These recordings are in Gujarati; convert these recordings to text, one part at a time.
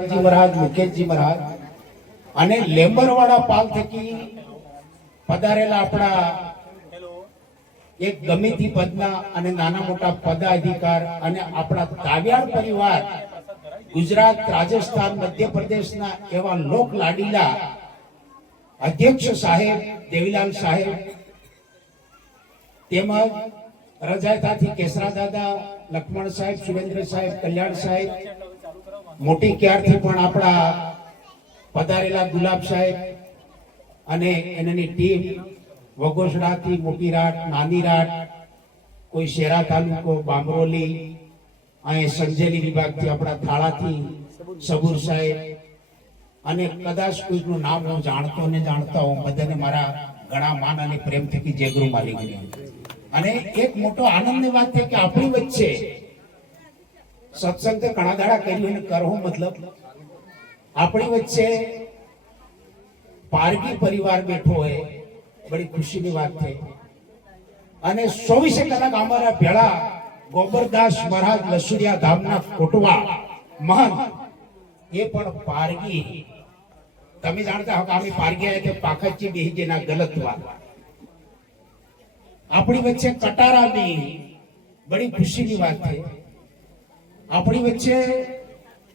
મહારાજ મુકેશજી મહારાજ અને લેમ્બરવાડા પાલ થકી પધારેલા આપણા એક ગમિતી પદના અને નાના મોટા પદાધિકાર અને આપણા કાવ્યાળ પરિવાર ગુજરાત, રાજસ્થાન, મધ્યપ્રદેશના એવા લોક લાડીલા અધ્યક્ષ સાહેબ દેવીલાલ સાહેબ તેમજ રજાયતાથી કેસરા દાદા, લક્ષ્મણ સાહેબ, સુરેન્દ્ર સાહેબ, કલ્યાણ સાહેબ, મોટી ક્યારથી પણ આપણા પધારેલા ગુલાબ સાહેબ અને એની ટીમ વગોસરાથી મોટી રાટ, નાની રાટ, કોઈ શેરા તાલુકો, બામરોલી, અહીં સંજેલી વિભાગથી આપણા થાળાથી સબુર સાહેબ અને કદાચ કોઈનું નામ હું જાણતો ને જાણતા હું બધાને મારા ઘણા માન અને પ્રેમ થકી જેગરું માલી ગયા. અને એક મોટો આનંદની વાત છે કે આપણી વચ્ચે સત્સંગ ઘણા દાડા કર્યું અને કરવો મતલબ આપણી વચ્ચે પારગી પરિવાર બેઠો હોય, બડી ખુશીની વાત છે. અને 24 કલાક અમારા ભેળા ગોબરદાસ મહારાજ લસુડિયા ધામના કોટવા મહંત એ પણ પારગી. તમે જાણતા હો કે અમે પારગી આવ્યા તે પાખતજી બેહીજીના ગલત વાત. આપણી વચ્ચે કટારાની બડી ખુશીની વાત છે. આપણી વચ્ચે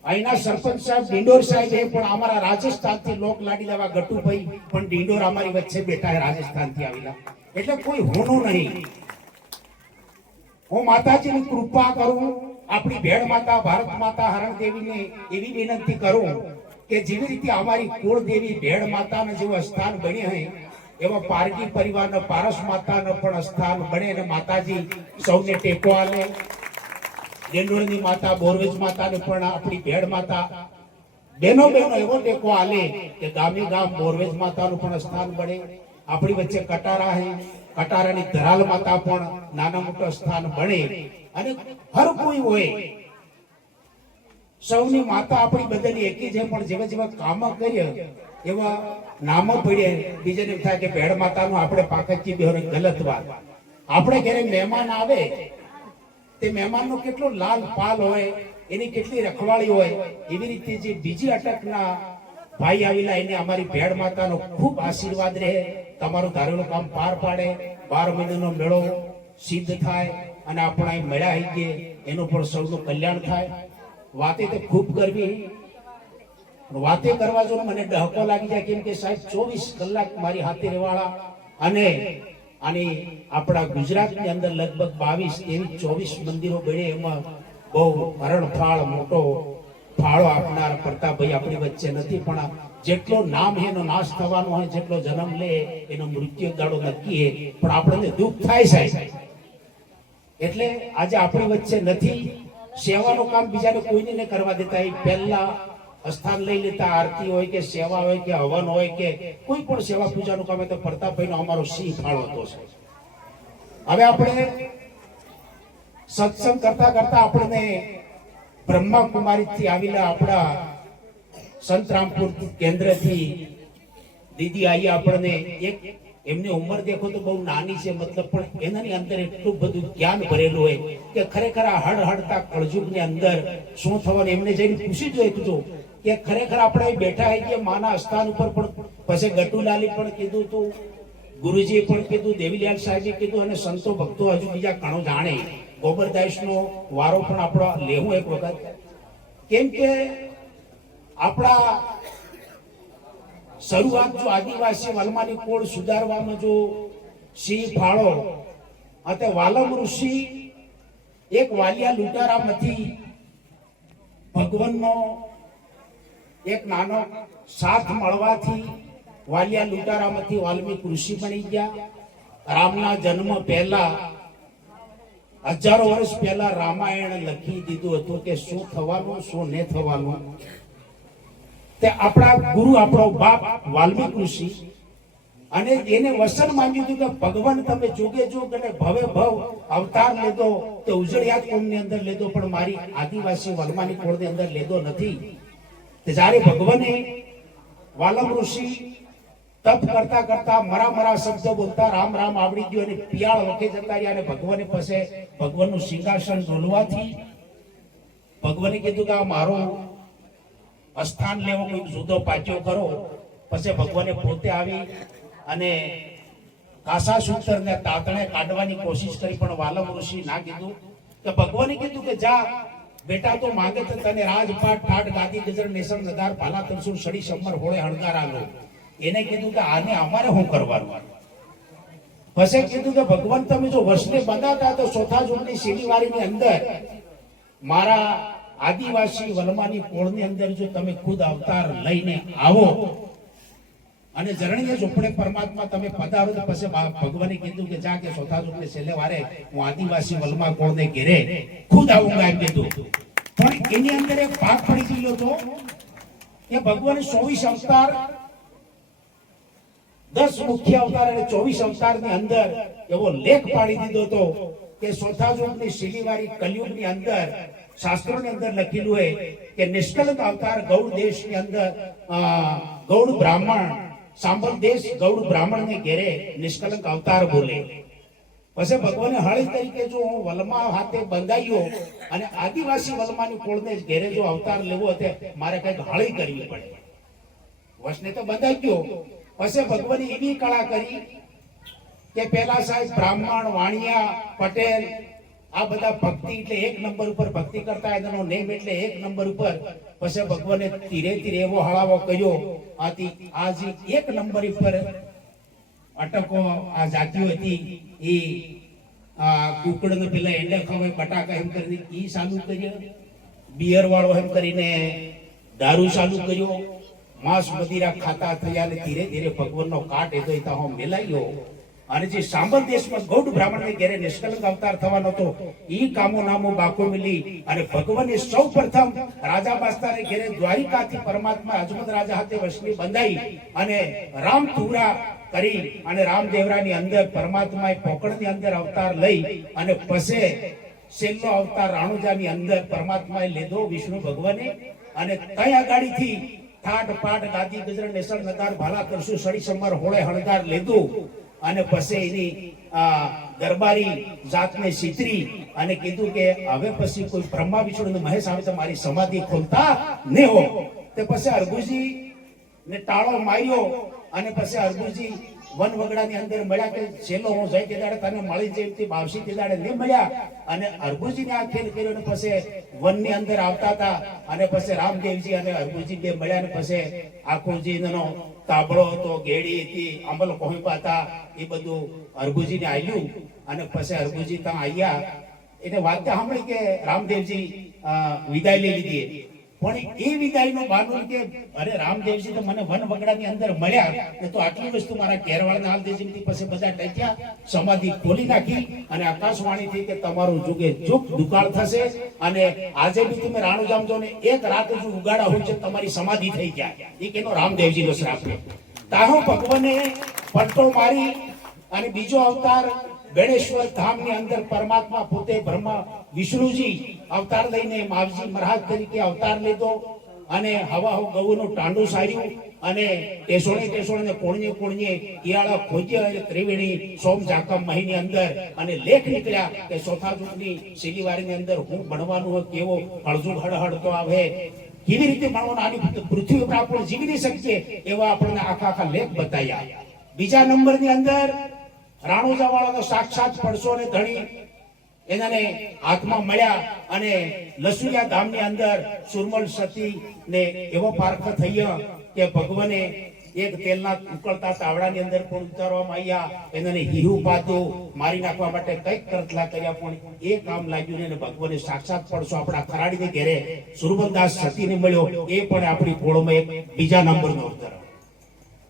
અહીંના સરપંચ સાહેબ ડિંડોર સાહેબ એ પણ અમારા રાજસ્થાનથી લોક લાડી લેવા ગટુભાઈ પણ ડિંડોર અમારી વચ્ચે બેઠા છે, રાજસ્થાનથી આવેલા. એટલે કોઈ હોનું નહીં. હું માતાજીની કૃપા કરું, આપણી ભેડ માતા ભારત માતા હરણ દેવીને એવી વિનંતી કરું કે જેવી રીતે અમારી કુળદેવી ભેડ માતાને જેવું સ્થાન બને હોય એવા પારગી પરિવારનો પારસ માતાનો પણ સ્થાન બને અને માતાજી સૌને ટેકો આલે. ડેંડોળની માતા, બોરવેજ માતાને પણ આપણી ભેડ માતા બેનો એવો ટેકો આલે કે ગામે ગામ બોરવેજ માતાનું પણ સ્થાન બને. આપણી વચ્ચે કટારા હે, કટારાની ધરાલ માતા પણ નાના મોટા સ્થાન બને. અને હર કોઈ હોય સૌની માતા આપણી બધાની એકી છે, પણ જેવા જેવા કામ કરીએ એવા નામો પડે બીજાને એમ થાય કે ભેડ માતાનું આપણે પાકતજી બેહરે ગલત વાત. આપણે ઘરે મહેમાન આવે તે મહેમાનનો કેટલો લાલ પાલ હોય, એની કેટલી રખવાળી હોય, એવી રીતે જે બીજી અટકના ભાઈ આવેલા એને અમારી ભેડ માતાનો ખૂબ આશીર્વાદ રહે. તમારું ધારેલું કામ પાર પાડે, 12 મહિનાનો મેળો સિદ્ધ થાય અને આપણા મેળા આવી ગયા એનું પણ સૌનું કલ્યાણ થાય. વાતે તો ખૂબ કરવી, વાતે કરવા જો મને ડહકો લાગી જાય, કેમ કે સાહેબ 24 કલાક મારી હાથે રહેવાળા અને આપણા ગુજરાતની અંદર લગભગ 22-23 મંદિરો બને. એમાં બહુ હરણફાળ મોટો ફાળો આપનાર પ્રતાપભાઈ આપણી વચ્ચે નથી, પણ જેટલો નામ છે એનો નાશ થવાનો હોય, જેટલો જન્મ લે એનો મૃત્યુ દાડો નક્કી છે. પણ આપણને દુઃખ થાય સાહેબ, એટલે આજે આપણી વચ્ચે નથી. સેવાનું કામ બીજાને કોઈને કરવા દેતા, એ પહેલા સ્થાન લઈ લેતા. આરતી હોય કે સેવા હોય કે હવન હોય કે કોઈ પણ સેવા પૂજાનું કામ હોય તો પ્રતાપભાઈનો અમારો સિંહ ફાળો હતો. હવે આપણે સત્સંગ કરતા કરતા આપણને બ્રહ્માકુમારી થી આવેલા આપણા સંતરામપુર કેન્દ્રથી દીદી આવી. આપણને એક એમની ઉંમર દેખો તો બહુ નાની છે, મતલબ પણ એનાની અંદર એટલું બધું જ્ઞાન ભરેલું હોય કે ખરેખર આ હળહળતા કળજુગની અંદર શું થવાનું એમને જઈને પૂછી જોયું કે ખરેખર આપણે બેઠા હોય કે માના સ્થાન ઉપર. પણ પછી ગટુલાલી પણ કીધું હતું, ગુરુજીએ પણ કીધું, દેવીલાલ સાહેબે કીધું અને સંતો ભક્તો હજુ બીજા ઘણો જાણે. ગોબરદાસનો વારો પણ આપણો લેવું એક વખત, કેમ કે આપણા શરૂઆત જો આદિવાસી વલમાની કોળ સુધારવામાં જો સિંહ ફાળો અને વાલમ ઋષિ એક વાલિયા લૂંટારામાંથી ભગવાનનો એક નાનો સાથ મળવાથી વાલિયા લૂંટારામાંથી વાલ્મીક ઋષિ બની ગયા. રામના જન્મ પહેલા હજારો વર્ષ પહેલા રામાયણ લખી દીધું હતું કે શું થવાનું શું ન થવાનું. તે આપણા ગુરુ, આપણો બાપ વાલ્મીક ઋષિ, અને એને વસન માંગ્યું હતું કે ભગવાન તમે જોગે જોગ અને ભવે ભવ અવતાર લેદો તે ઉજળિયાત કોમની અંદર લેદો, પણ મારી આદિવાસી વલમાની કોળની અંદર લેદો નથી. જ્યારે ભગવાને વાલમ ઋષિ તપ કરતા કરતા મરા શબ્દો બોલતા રામ રામ આવડી ગયો અને પિયાળ વખે જતા રહ્યા. અને ભગવાને પાસે ભગવાનનું સિંહાસન ડોલવાથી ભગવાને કીધું કે આ મારો અસ્થાન લેવો કોઈ જુદો પાચ્યો કરો. પછી ભગવાને પોતે આવી અને કાસા સૂત્ર ને તાતણે કાઢવાની કોશિશ કરી, પણ વાલમ ઋષિ ના કીધું. કે ભગવાને કીધું કે જા બેટા, તો માંગે તો તને રાજપાટ ઠાઠ ગાદી ગજર નેસર નગાર ભાલા તરસુર સડી શમર હોળે હણગાર આલો. એને કીધું કે આને અમારે શું કરવાનું? પછી કીધું કે ભગવાન તમે જો વર્ષને બંધાતા તો ચોથા જોડની શેરીવાડીની અંદર મારા આદિવાસી વલમાની કોળની અંદર જો તમે ખુદ અવતાર લઈને આવો અને જરણીય ઝૂંપડે પરમાત્મા તમે પધારો, તો પછી ભગવાને કીધું કે જા કે ચોથા ઝૂંપડે છેલ્લે વારે હું આદિવાસી વલમા કોળને ઘેરે ખુદ આવુંગા એમ કીધું. પણ એની અંદર એક ભાગ પડી ગયો હતો કે ભગવાને 24 અવતાર 10 મુખ્ય અવતાર અને 24 અવતાર ની અંદર એવો લેખ પાડી દીધો હતો કે ચોથા ઝૂંપડની શિલીવારી કલયુગની અંદર શાસ્ત્રોની અંદર લખેલું હોય કે નિષ્કલંક અવતાર ગૌડ દેશની અંદર ગૌડ બ્રાહ્મણ સાંભળ દેશ ગૌડ બ્રાહ્મણ ને ઘેરે નિષ્કલંક અવતાર બોલે. પછી ભગવાને હળી તરીકે જો હું વલમા હાથે બંધાયો અને આદિવાસી વલમાની કોળને ઘેરે જો અવતાર લેવો હતો, મારે કઈક હળી કરવી પડે. વસને તો બંધાઈ ગયો. પછી ભગવાને એવી કળા કરી કે પેલા સાહેબ બ્રાહ્મણ વાણિયા પટેલ આ બધા ભક્તિ એટલે એક નંબર ઉપર ભક્તિ કરતા, એનો નેમ એટલે એક નંબર ઉપર. પછી ભગવાને ધીરે ધીરે એવો હળાવો કર્યો આથી આજ એક નંબર ઉપર અટકો આ જાતિઓ હતી એ કુકડને પેલા એંડા ખવાય બટાકા એમ કરીને ઈ ચાલુ કર્યો, બિયર વાળો એમ કરીને દારૂ ચાલુ કર્યો, માંસ મદિરા ખાતા થયા અને ધીરે ધીરે ભગવાનનો કાટ એ તો મેલાયો. અને જે સાંબલ દેશમાં ગૌડ બ્રાહ્મણને ઘેરે નિષ્કલંક અવતાર થવાનો હતો, ઈ કામો નામો બાકો મિલી અને ભગવાને સૌ પ્રથમ રાજા બાસ્તાને ઘેરે દ્વારિકાથી પરમાત્મા અજમત રાજા હાથે વશની બંધાઈ અને રામ તુરા કરી અને રામદેવરાની અંદર પરમાત્માએ પોકળની અંદર અવતાર લઈ અને પછી છેલ્લો અવતાર રાણુજાની અંદર પરમાત્માએ લીધો વિષ્ણુ ભગવાને. અને ત્યાં આગાડીથી ઠાઠ પાઠ ગાદી ગજર નેસર નગાર ભાલા તરસુ સડી સમર હોળે હણગાર લીધું અને પછી એની દરબારી જાતને સિતરી અને કીધું કે હવે પછી કોઈ બ્રહ્મા વિષ્ણુ મહેશ આવે તો મારી સમાધિ ખોલતા ને હો. તે પછી અરબુજી ને ટાળો માર્યો અને પછી અરબુજી વન વગડાની અંદર મળ્યા કે છેલ્લો હું જઈ તે દાડે તને મળી જઈ બાવસી તે દાડે નહીં મળ્યા. અને અરબુજીને આ ખેલ કર્યો અને પછી વનની અંદર આવતા હતા અને પછી રામદેવજી અને અરબુજી બે મળ્યા અને પછી આખુજીનો તાબડો હતો, ગેડી હતી, અંબલ કોહિપા હતા, એ બધું અરબુજીને આવ્યું. અને પછી અરબુજી ત્યાં આવ્યા એને વાત સાંભળી કે રામદેવજી વિદાય લઈ લીધી. પણ એ વિદાયનો બાનું કે અરે રામદેવજી તો મને વન વગડાની અંદર મળ્યા તો આટલી વસ્તુ મારા ઘેરવાળાને હાલ દેજી. પછી બધા ટક્યા, સમાધિ ખોલી નાખી અને આકાશવાણી થી કે તમારું જુગે જુગ દુકાળ થશે અને આજે બી તમે રાણુજામ જો ને એક રાત જો ઉગાડા હોય છે તમારી સમાધિ થઈ જાય. એ કેનો રામદેવજીનો શ્રાપ છે. તાહો ભગવાને પલટો મારી અને બીજો અવતાર ગણેશ્વર ધામની અંદર પરમાત્મા પોતે બ્રહ્મા વિષ્ણુજી અવતાર લઈને માવજી મહારાજ તરીકે અવતાર લીધો અને હવા ગૌનું ટાંડું સાર્યું અને ટેસોણે કોણ્યે ઈયાળા ખોજ્યા અને ત્રિવેણી સોમ જાકમ મહિની અંદર અને લેખ નીકળ્યા કે ચોથા જૂથની શિલીવારીની અંદર હું ભણવાનું હોય કેવો હળજું હળહળતો આવે, કેવી રીતે ભણવાનું, આની પૃથ્વી ઉપર આપણે જીવી નહીં શકીએ એવા આપણને આખા લેખ બતાવ્યા. બીજા નંબરની અંદર રાણુજા વાળાનો સાક્ષાત પડશો ને ધણી એનાને હાથમાં મળ્યા અને લસુલિયા ધામની અંદર સુરમલ સતી ને એવો પારખ થયો કે ભગવાને એક તેલના ઉકળતા તાવડાની અંદર પણ ઉતારવામાં આવ્યા. એને હીરું પાતું મારી નાખવા માટે કઈક કરતલા કર્યા પણ એ કામ લાગ્યું ને ભગવાને સાક્ષાત પડશો આપણા ખરાડીને ઘેરે સુરમલદાસ સતીને મળ્યો. એ પણ આપણી કોળમાં એક બીજા નંબરનો અવતરણ.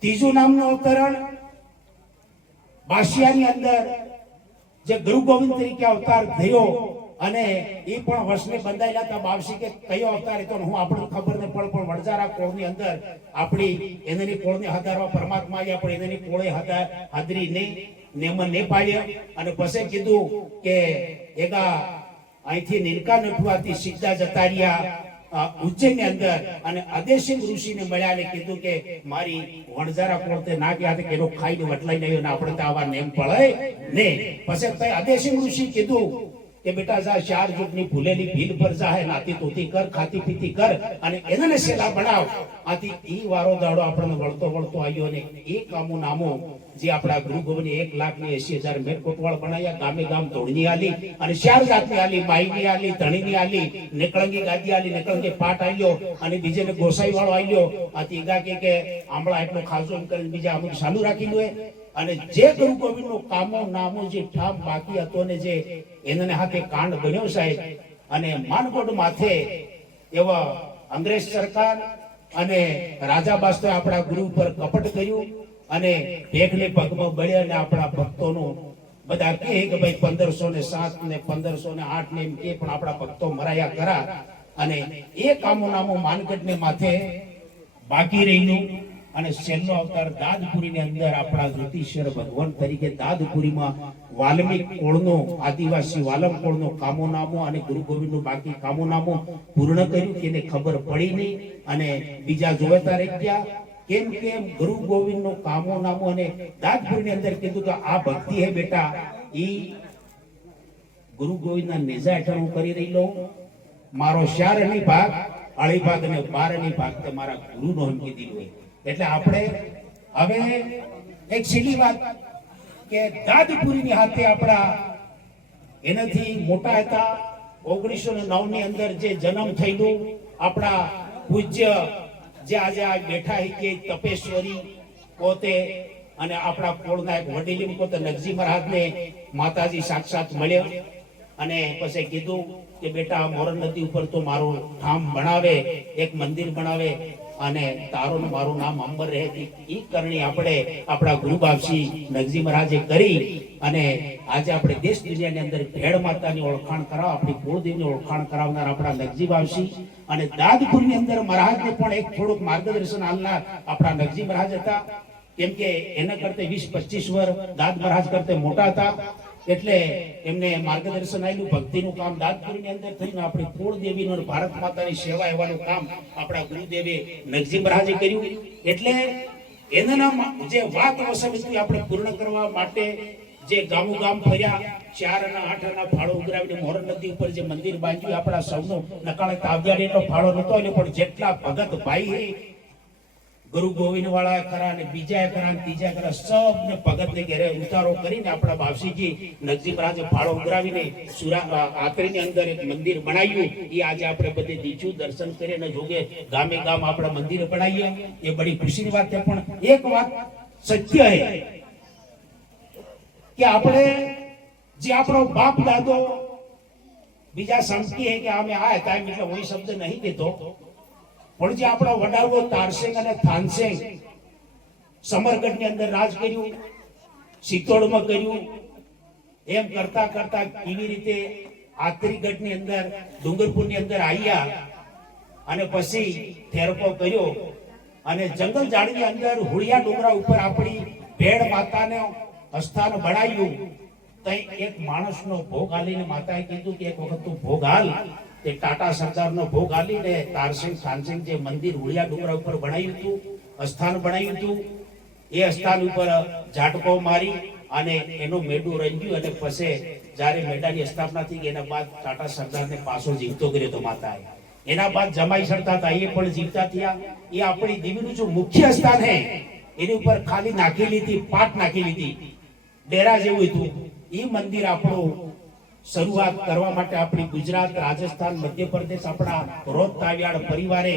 ત્રીજું નામનું અવતરણ બાશિયાની અંદર જે ગુરુ ગોવિંદ તરીકે અવતાર થયો અને એ પણ વર્ષને બંધાયેલા હતા. બાવસી કે કયો અવતાર હતો હું આપણને ખબર ને પણ વડજારા કોળની અંદર આપણી એની કોળને હદારવા પરમાત્મા આવ્યા પણ એની કોળે હાજરી નહીં નેમન ને પાડ્યા. અને પછી કીધું કે એગા અહીંથી નીલકા નઠવાથી સીધા જતા રહ્યા ઉજ્જૈન ની અંદર અને અદેશિક ઋષિને મળ્યા અને કીધું કે મારી વણજારા કોળતે ના ગયા કે એનો ખાઈને વટલાઈ નહીં અને આપણે તો આવા નેમ પડે ને. પછી અદેશિક ઋષિ કીધું કે બેટા જા 4 જૂટની ભૂલેલી ભીલ પર જાહે નાતી તોતી કર ખાતી પીતી કર અને એને સેલા બનાવ આથી ઈ વારો દાડો આપણને વળતો વળતો આવ્યો ને એ કામો નામો જે આપણા ગુરુ ગોવિંદ 1,80,000 મેટ કોટવાળ બનાવ્યા ગામે ગામ ધોળની આલી અને 4 જાતની આલી માઈની આલી ધણીની આલી નેકળંગી ગાદી આલી નેકળંગી પાટ આલ્યો અને બીજેને ગોસાઈ વાળો આલ્યો આથી ઈગા કે આંબળા એટલો ખાસો એમ કરીને બીજા અમુક ચાલુ રાખી લે અને જે ગુરુ ગોવિંદ નો કામો નામો જે ઠામ બાકી હતો ને જે એને હાથે કાંડ બન્યો સાહેબ અને માનકોટ માથે એવા અંગ્રેજ સરકાર અને રાજા બાસ્તો આપણા ગુરુ પર કપટ કર્યું અને ભેખને પગમાં બળ્યા અને આપણા ભક્તોનું બધા કહે કે ભાઈ 1507 ને 1508 ને એમ કે પણ આપણા ભક્તો મરાયા ખરા અને એ કામો નામો માનગઢને માથે બાકી રહ્યું અને છેલ્લો અવતાર દાદપુરીની અંદર આપણા જ્યોતિષર ભગવાન તરીકે દાદપુરીમાં વાલ્મીક કોળનો આદિવાસી વાલમ કોળનો કામો નામો અને ગુરુ ગોવિંદનું બાકી કામો નામો પૂર્ણ કર્યું કે એને ખબર પડી નહીં અને બીજા જોવેતા રહી ગયા કેમ કેમ ગુરુ ગોવિંદનું કામો નામો અને દાદપુરીની અંદર કીધું કે આ ભક્તિ હે બેટા ઈ ગુરુ ગોવિંદના નેજા હેઠળ હું કરી રહી લઉં મારો 4 ની ભાગ અળી ભાગ અને 12 ની ભાગ તે મારા ગુરુનો એમ કીધી હોય એટલે આપણે હવે એક છેલ્લી વાત કે દાદપુરીની હાથે આપણા એનાથી મોટા હતા 1909 ની અંદર જે જન્મ થયેલું આપણા પૂજ્ય જે આજે આ બેઠા કે તપેશ્વરી પોતે અને આપણા કોળના એક વડીલીમ પોતે નગજી મહારાજને માતાજી સાક્ષાત મળ્યા અને પછી કીધું કે બેટા મોરન નદી ઉપર તો મારું ઠામ બનાવે એક મંદિર બનાવે અને તારું ને મારું નામ અંબર રહે ઈ કરણી આપણે આપણા ગુરુ બાપસી નગજી મહારાજે કરી અને આજે આપણે દેશ દુનિયાની અંદર ભેડ માતાની ઓળખાણ કરાવ આપણી કુળદેવની ઓળખાણ કરાવનાર આપણા નગજી બાપસી અને દાદપુરની અંદર મહારાજને પણ એક થોડુંક માર્ગદર્શન આલનાર આપણા નગજી મહારાજ હતા કેમ કે એના કરતે 20-25 વર્ષ દાદ મહારાજ કરતે મોટા હતા એટલે એમને માર્ગદર્શન આપ્યું ભક્તિનું કામ દાદપુરીની અંદર થઈને આપણી કુળદેવીનો ભારત માતાની સેવા એવાનું કામ આપણા ગુરુદેવે નગજી મહારાજે કર્યું એટલે એના જે વાત વસવી આપણે પૂર્ણ કરવા માટે જે ગામો ગામ ફર્યા 4 અને 8 આના ફાળો ઉઘરાવીને મોરન નદી ઉપર જે મંદિર બાંધ્યું આપણા સૌનો નકાણે તાવ્યાડીનો ફાળો નતો એટલે પણ જેટલા ભગત ભાઈ ગુરુ ગોવિંદ વાળા ખરા અને બીજા ખરા ત્રીજા ખરા સબને ભગતને ઘરે ઉતારો કરીને આપણા બાપસીજી નગજી મહારાજે ફાળો ઉઘરાવીને આતરીની અંદર એક મંદિર બનાવ્યું એ આજે આપણે બધે દીચું દર્શન કરીને જોગે ગામે ગામ આપણા મંદિર બનાવીએ એ બડી ખુશીની વાત છે પણ એક વાત સત્ય છે કે આપણે જે આપણો બાપ દાદો બીજા સંસ્કી હે કે અમે આ હતા એટલે કોઈ શબ્દ નહીં કીધો પણ જે આપણા વડાઓ તારસેંગ અને થાનસેંગ સમરગઢની અંદર રાજ કર્યું સિત્તોડમાં કર્યું એમ કરતા કરતા કેવી રીતે આતરીગઢની અંદર ડુંગરપુરની અંદર આવ્યા અને પછી થેરકો કર્યો અને જંગલ ઝાડની અંદર હુળિયા ડુંગરા ઉપર આપણી ભેડ માતાને અસ્થાન બનાવ્યું તઈ એક માણસનો ભોગ આલીને માતાએ કીધું કે એક વખત તું ભોગ હાલ તે ટાટા સરદારનો ભોગ આલીને તારસેંગ થાનસેંગ જે મંદિર હુળિયા ડુંગરા ઉપર બનાવ્યું હતું અસ્થાન બનાવ્યું હતું એ અસ્થાન ઉપર ઝાટકો મારી અને એનું મેડું રંજ્યું અને પછી જ્યારે મેડાની સ્થાપના થઈ ગઈ એના બાદ ટાટા સરદારને પાછો જીવતો કર્યો તો માતાએ એના બાદ જમાઈ સરતા હતા એ પણ જીવતા થયા એ આપણી દેવીનું જો મુખ્ય સ્થાન હે એની ઉપર ખાલી નાખી લીધી પાટ નાખી લીધી ડેરા જેવું હતું એ મંદિર આપણું શરૂઆત કરવા માટે આપણી ગુજરાત રાજસ્થાન મધ્યપ્રદેશ આપણા રોજ તાવ્યાળ પરિવારે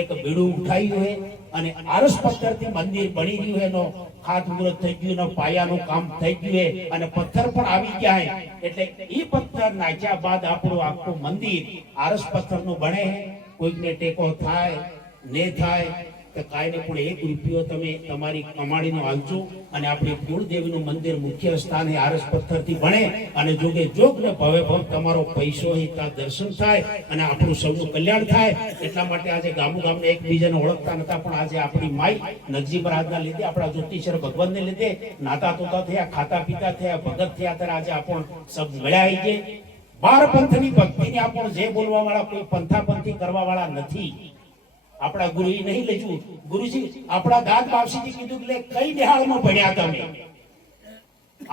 એક બીડું ઉઠાવ્યું છે અને આરસ પથ્થરથી મંદિર બની ગયું એનો ખાતમુહૂર્ત થઈ ગયું એનો પાયાનું કામ થઈ ગયું છે અને પથ્થર પણ આવી ગયા છે એટલે એ પથ્થર નાખ્યા બાદ આપણું આખું મંદિર આરસ પથ્થરનું બને છે કોઈકને ટેકો થાય ને થાય તો કાયને પણ 1 રૂપિયો તમે તમારી કમાણીનો આલજો અને આપણી કુળદેવીનું મંદિર મુખ્ય સ્થાને આરસ પથ્થરથી બને અને જોગે જોગ ને ભવે ભવ તમારો પૈસો ત્યાં દર્શન થાય અને આપણું સૌનું કલ્યાણ થાય એટલા માટે આજે ગામો ગામને એકબીજાને ઓળખતા નતા પણ આજે આપણી માઈ નગજી મહારાજના લીધે આપણા જ્યોતિષર ભગવાનને લીધે નાતા તોતા થયા ખાતા પીતા થયા ભગત થયા ત્યારે આજે આપણ સબ મળ્યા છે 12 પંથની ભક્તિને આપણ જે બોલવા વાળા કોઈ પંથાપંથી કરવા વાળા નથી આપણા ગુરુ નહીં લેજું ગુરુજી આપણા દાદ બાપસીજી કીધું કે કઈ નિહાળમાં ભણ્યા તમે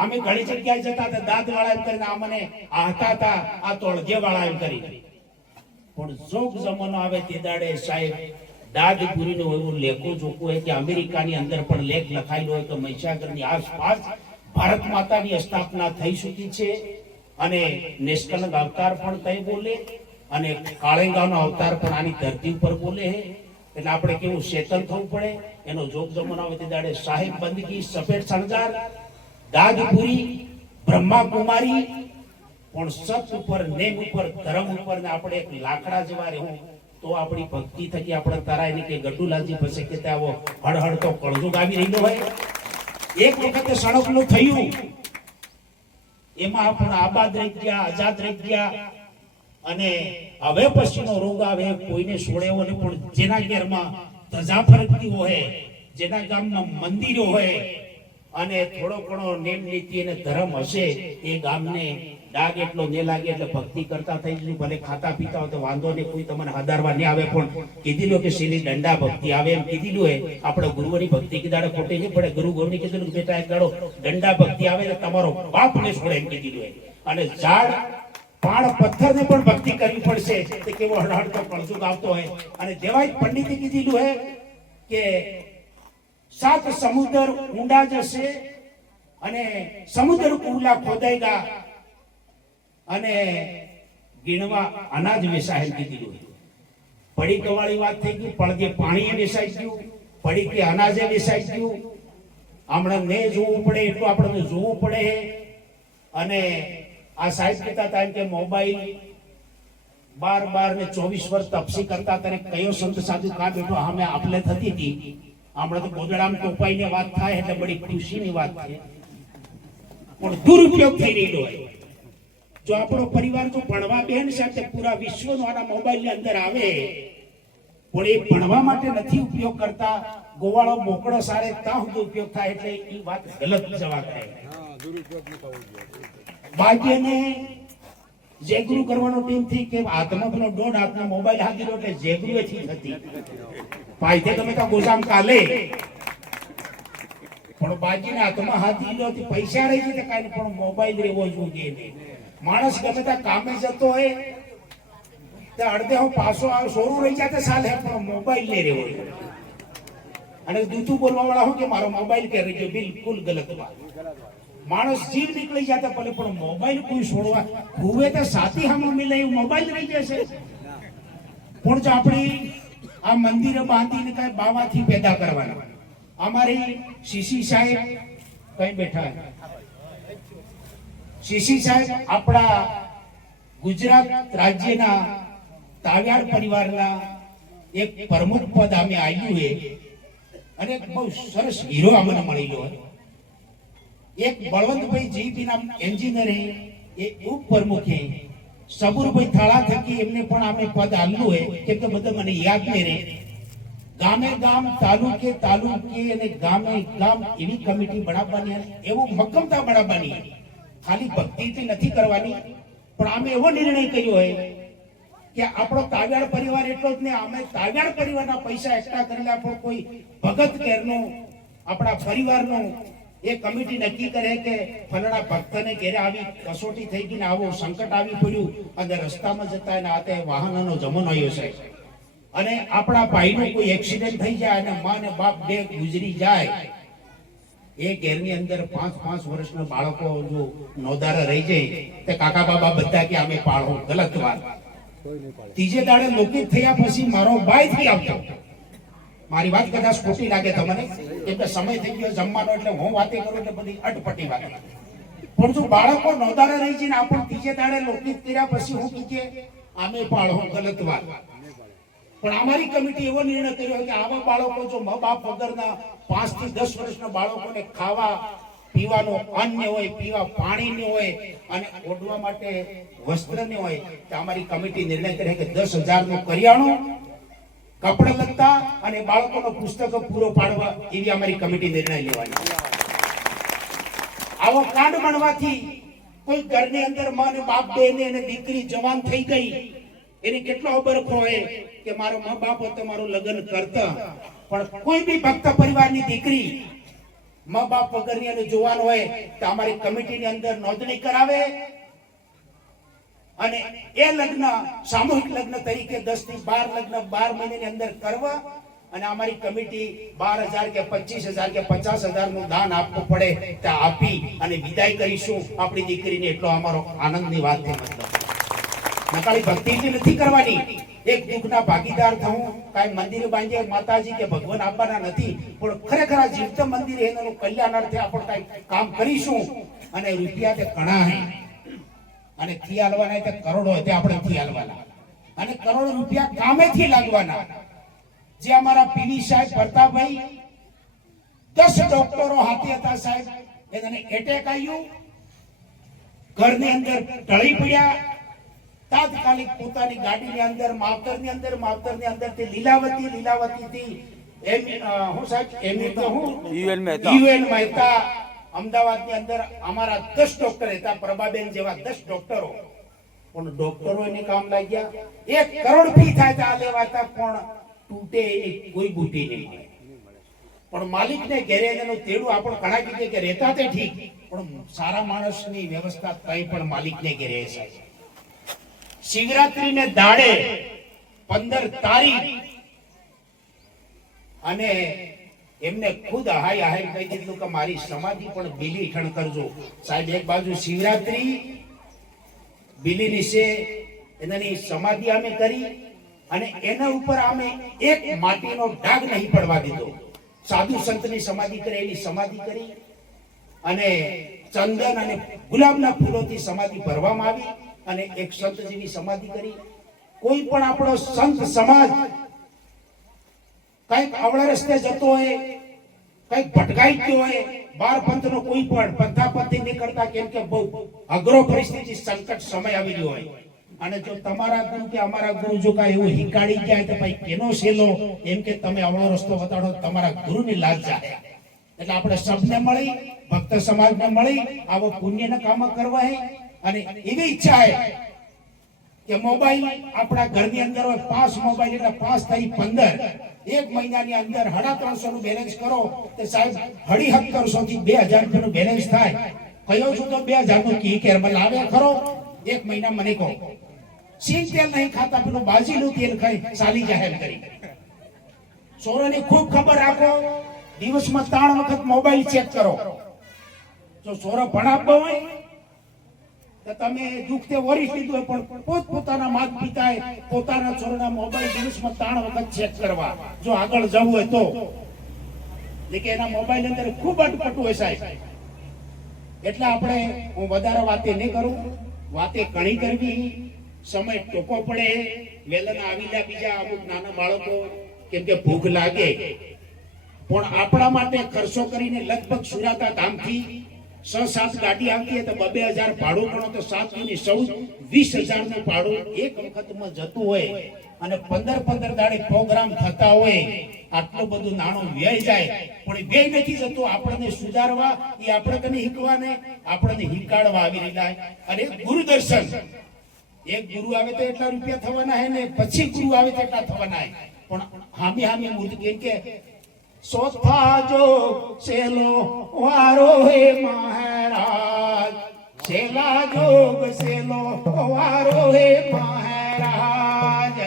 અમે ઘણી જગ્યાએ જતા હતા, દાંત વાળા એમ કરીને આ મને આ હતા આ તોળગે વાળા એમ કરી. પણ જોગ જમાનો આવે તે દાડે સાહેબ દાદપુરીનું એવું લેખું જોખું હોય કે અમેરિકાની અંદર પણ લેખ લખાયેલો હોય કે મહીસાગરની આસપાસ ભારત માતાની સ્થાપના થઈ ચૂકી છે અને નેશનલ અવતાર પણ તઈ બોલે અને કાળેંગાનો અવતાર પણ આની ધરતી ઉપર બોલે છે. એટલે આપણે કેવું ચેતન થવું પડે. એનો જોગ જમાનો આવે તે દાડે સાહેબ બંદગી, સફેદ શણગાર, દાદપુરી, બ્રહ્માકુમારી પણ સત ઉપર, નેમ ઉપર, ધર્મ ઉપર ને આપણે એક લાકડા જેવા રહેવું તો આપણી ભક્તિ થકી આપણે તરાય ને કે ગડુલાલજી પછી કે આવો હળહળ તો કળજુગ આવી રહ્યો હોય. એક વખતે સણકનું થયું એમાં આપણે આબાદ રહી ગયા, આઝાદ રહી ગયા અને હવે પછીનો રોગ આવે કોઈને છોડેવો નહીં. પણ જેના ઘરમાં ધજા ફરકતી હોય, જેના ગામમાં મંદિરો હોય અને થોડો ઘણો નેમ નીતિ અને ધર્મ હશે એ ગામને ડાગ એટલો ને લાગે એટલે ભક્તિ કરતા થઈ જશે. ભલે ખાતા પીતા હોય તો વાંધો નહીં, કોઈ તમને હદારવા નહીં આવે. પણ કીધેલું કે શ્રી દંડા ભક્તિ આવે એમ કીધેલું હોય. આપણે ગુરુઓની ભક્તિ કીધાડે ખોટી નહીં પડે. ગુરુ ગૌરની કીધેલું કે બેટા એક દાડો દંડા ભક્તિ આવે એટલે તમારો બાપ ને છોડે એમ કીધેલું હોય. અને ઝાડ પાડ પથ્થર ને પણ ભક્તિ કરવી પડશે. તે કેવો હળહળતો કળજુગ આવતો હોય. અને જેવાય પંડિતે કીધેલું હોય કે 7 સમુદ્ર ઊંડા જશે અને સમુદ્ર કુલા ખોદાયેગા અને ગીણવા અનાજ વેસાય કીધું. પડી કવાળી વાત થઈ ગઈ. પડદે પાણીએ વેસાઈ ગયું, પડી કે અનાજે વેસાઈ ગયું. હમણાં ને જોવું પડે એટલું આપણે જોવું પડે. અને આ સાહેબ કહેતા હતા કે મોબાઈલ 12 ને 24 વર્ષ તપસી કરતા ત્યારે કયો સંત સાધુ કાં બેઠો સામે આપલે થતી હતી. હમણાં તો ગોદડામાં ટોપાઈને વાત થાય એટલે બડી ખુશીની વાત છે. પણ દુરુપયોગ થઈ રહેલો હોય. જો આપણો પરિવાર જો ભણવા બેન સાથે પૂરા વિશ્વનો આના મોબાઈલની અંદર આવે પણ એ ભણવા માટે નથી ઉપયોગ કરતા, ગોવાળો મોકળો સારે ત્યાં સુધી ઉપયોગ થાય એટલે એ વાત ગલત જવા થાય. બાકીને જેગરું કરવાનો ટીમ થી કે હાથમાં દોઢ હાથના મોબાઈલ હાથી એટલે જેગરું એથી થતી પાયથે તમે તો ગોજામ કાલે પણ બાકીના હાથમાં હાથી લો પૈસા રહી છે કાંઈ પણ મોબાઈલ રહેવો જોઈએ. માણસ ગમે ત્યાં કામે જતો હોય તો અડધે હું પાછો આવ સોરું રહી જાય સાલે પણ મોબાઈલ લઈ રહેવો. અને દૂધું બોલવા વાળા હું કે મારો મોબાઈલ કે રહી ગયો, બિલકુલ ગલત વાત. માણસ જીવ નીકળી જતા ભલે પણ મોબાઈલ કોઈ છોડવા હુવે તો સાથી હામો મિલે એવું મોબાઈલ રહી જશે. પણ જો આપણી આ મંદિરે બાંધીને કઈ બાવાથી પેદા કરવાના. અમારી શીશી સાહેબ કઈ બેઠા, શીશી સાહેબ આપણા ગુજરાત રાજ્યના તાવ્યાડ પરિવારના એક પ્રમુખ પદ અમે આવ્યું છે અને એક બહુ સરસ હીરો અમને મળેલો હોય. એક બળવંતભાઈ જીપી ના એન્જિનિયર એ ઉપપ્રમુખ છે. સબુરભાઈ થાળા થકી એમને પણ અમે પદ આલ્યું હોય કેમ કે બધા મને યાદ નહીં રહે. ગામે ગામ, તાલુકે તાલુકે અને ગામે ગામ એવી કમિટી બનાવવાની, એવું મક્કમતા બનાવવાની. ખાલી ભક્તિથી નથી કરવાની. પણ અમે એવો નિર્ણય કર્યો હોય કે આપણો તાવ્યાડ પરિવાર એટલો જ નહીં, અમે તાવ્યાડ પરિવારના પૈસા એકઠા કરેલા પણ કોઈ ભગત ઘેરનો આપણા પરિવારનો એ કમિટી નક્કી કરે કે ફલાણા ભક્તને ઘેરે આવી કસોટી થઈ ગઈ ને આવો સંકટ આવી પડ્યું અને રસ્તામાં જતા એના હાથે વાહનનો જમાનો આવ્યો છે અને આપણા ભાઈનો કોઈ એક્સિડન્ટ થઈ જાય અને મા ને બાપ બે ગુજરી જાય, એ ઘેરની અંદર 5-5 વર્ષના બાળકો જો નોંધારા રહી જાય તે કાકા બાબા બધા કે અમે પાળો, ગલત વાત. ત્રીજે દાડે લોકેટ થયા પછી મારો ભાઈ થી આવતો. મારી વાત કદાચ ખોટી લાગે તમને એટલે સમય થઈ ગયો જમવાનો એટલે હું વાતે કરું એટલે બધી અટપટી વાત. પણ જો બાળકો નોંધારા રહી જાય ને આપણે ત્રીજે દાડે લોકેટ કર્યા પછી હું કે અમે પાળો, ગલત વાત. પણ અમારી કમિટી એવો નિર્ણય કર્યો કે આવા બાળકો જો મા બાપ વગરના 5 થી 10 વર્ષના બાળકોને ખાવા પીવાનું અન્ન હોય, પીવા પાણી હોય અને ઓઢવા માટે વસ્ત્ર ને હોય તો અમારી કમિટી નિર્ણય કરે કે 10,000 નું કરિયાણું, કપડા લત્તા અને બાળકોનો પુસ્તકો પૂરો પાડવા એવી અમારી કમિટી નિર્ણય લેવાની. આવો કાંડ બનવાથી કોઈ ઘરની અંદર માં ને બાપ બેને અને દીકરી જવાન થઈ ગઈ એની કેટલો અબરખો હોય કે મારો મા બાપ હતો મારું લગ્ન કરતા, પણ કોઈ બી ભક્ત પરિવારની દીકરી મા બાપ વગરની અને જુવાન હોય તો અમારી કમિટીની અંદર નોંધણી કરાવે અને એ લગ્ન સામૂહિક લગ્ન તરીકે 10 થી 12 લગ્ન 12 મહિનાની અંદર કરવા અને અમારી કમિટી 12,000 કે 25,000 કે 50,000 નું દાન આપવું પડે તે આપી અને વિદાય કરીશું આપણી દીકરીને. એટલો અમારો આનંદની વાત છે. મતલબ નકાળી ભક્તિ નથી કરવાની, એક દુઃખના ભાગીદાર થવું. કાંઈ મંદિર બાંધે માતાજી કે ભગવાન આપવાના નથી, પણ ખરેખર આ જીવત મંદિર એનું કલ્યાણાર્થે આપણે કાંઈ કામ કરીશું. અને રૂપિયા તે ઘણા હે અને થી હાલવાના તે કરોડો તે આપણે થી હાલવાના અને કરોડ રૂપિયા કામેથી લાગવાના. જે અમારા પીવી સાહેબ પ્રતાપભાઈ 10 ડોક્ટરો હાથે હતા સાહેબ, એને એટેક આવ્યું, ઘરની અંદર ઢળી પડ્યા. તાત્કાલિક પોતાની ગાડીની અંદર માવતરની અંદર તે લીલાવતી થી હું સાહેબ યુએન મહેતા અમદાવાદની અંદર અમારા 10 ડોક્ટર હતા, પ્રભાબેન જેવા 10 ડોક્ટરો. પણ ડોક્ટરો એને કામ લાગ્યા. 1 કરોડ ફી થાય આ લેવાતા, પણ તૂટે એની કોઈ બુટી નહીં. પણ માલિકને ઘેરે એનું તેડું આપણે ઘણા કીધે કે રહેતા તે ઠીક, પણ સારા માણસની વ્યવસ્થા કઈ પણ માલિકને ઘેરે છે. શિવરાત્રીને દાડે 15 તારીખ અને એમને ખુદ હાય કહી દીધું કે મારી સમાધિ પણ બીલી ઠણ કરજો. સાહેબ એક બાજુ શિવરાત્રી બીલીની છે, એની સમાધિ અમે કરી અને એના ઉપર અમે એક માટીનો ડાઘ નહીં પડવા દીધો. સાધુ સંતની સમાધિ કરે એની સમાધિ કરી અને ચંદન અને ગુલાબના ફૂલોથી સમાધિ ભરવામાં આવી અને એક સંતજીની સમાધિ કરી. કોઈ પણ આપણો સંત સમાજ કઈક અવળા રસ્તે જતો હોય, કઈક ભટકાઈ ગયો હોય, 12 પંથનો કોઈ પણ પંથાપંથી નીકળતા, કેમ કે બહુ અઘરો પરિસ્થિતિ સંકટ સમય આવી ગયો હોય અને જો તમારા ગુરુ કે અમારા ગુરુ જો કાંઈ એવું હિકાડી જાય તો ભાઈ કેનો સેલો, એમ કે તમે અવળો રસ્તો બતાડો તમારા ગુરુની લાજ જાય. એટલે આપણે સબને મળી, ભક્ત સમાજને મળી આવો પુણ્યના કામ કરવા હે. અને એવી ઈચ્છા હે કે મોબાઈલ આપણા ઘરની અંદર હોય 5 મોબાઈલ એટલે 5 તારી 15, 1 મહિનાની અંદર 350 નું બેલેન્સ કરો તે સાહેબ 750 થી 2000 રૂપિયાનું બેલેન્સ થાય. કયો છું તો 2000 નું કી કેર લાવે ખરો 1 મહિના મને કહો. સિંગ તેલ નહીં ખાતા, પેલું બાજીનું તેલ ખાઈ ચાલી જાહેર કરી. સોરાની ખૂબ ખબર રાખો, દિવસમાં 3 વખત મોબાઈલ ચેક કરો. જો સોરો ભણાવવો હોય તો તમે દુઃખ તે વરી લીધું હોય, પણ પોતપોતાના માત પિતાએ પોતાના છોરાના મોબાઈલ દિવસમાં 3 વખત ચેક કરવા જો આગળ જવું હોય તો. એટલે એના મોબાઈલ અંદર ખૂબ અટપટું હોય સાહેબ. એટલે આપણે હું વધારે વાતે નહીં કરું, વાતે ઘણી કરવી, સમય ટૂંકો પડે. વેલના આવીલા બીજા અમુક નાના બાળકો કેમ કે ભૂખ લાગે, પણ આપણા માટે ખર્ચો કરીને લગભગ સુરાતા ધામથી 6-7 ગાડી આવતી તો 2,000 ભાડું ગણો તો 7 ની 20,000 નું ભાડું એક વખતમાં જતું હોય અને 15 દાડે પ્રોગ્રામ થતા હોય. આટલું બધું નાણું વ્યય જાય, પણ વ્યય નથી જતું આપણને સુધારવા, એ આપણે કને હિકવાને આપણને હિકાડવા આવી રહ્યા. અને ગુરુ દર્શન, એક ગુરુ આવે તો એટલા રૂપિયા થવાના હે ને પછી ગુરુ આવે તો એટલા થવાના હે. પણ હામી મૂર્તિ કેમ કે સોથા જો સેલો વારો હે મહારાજ, સેલા જોગ સેલો વારો હે મહારાજ.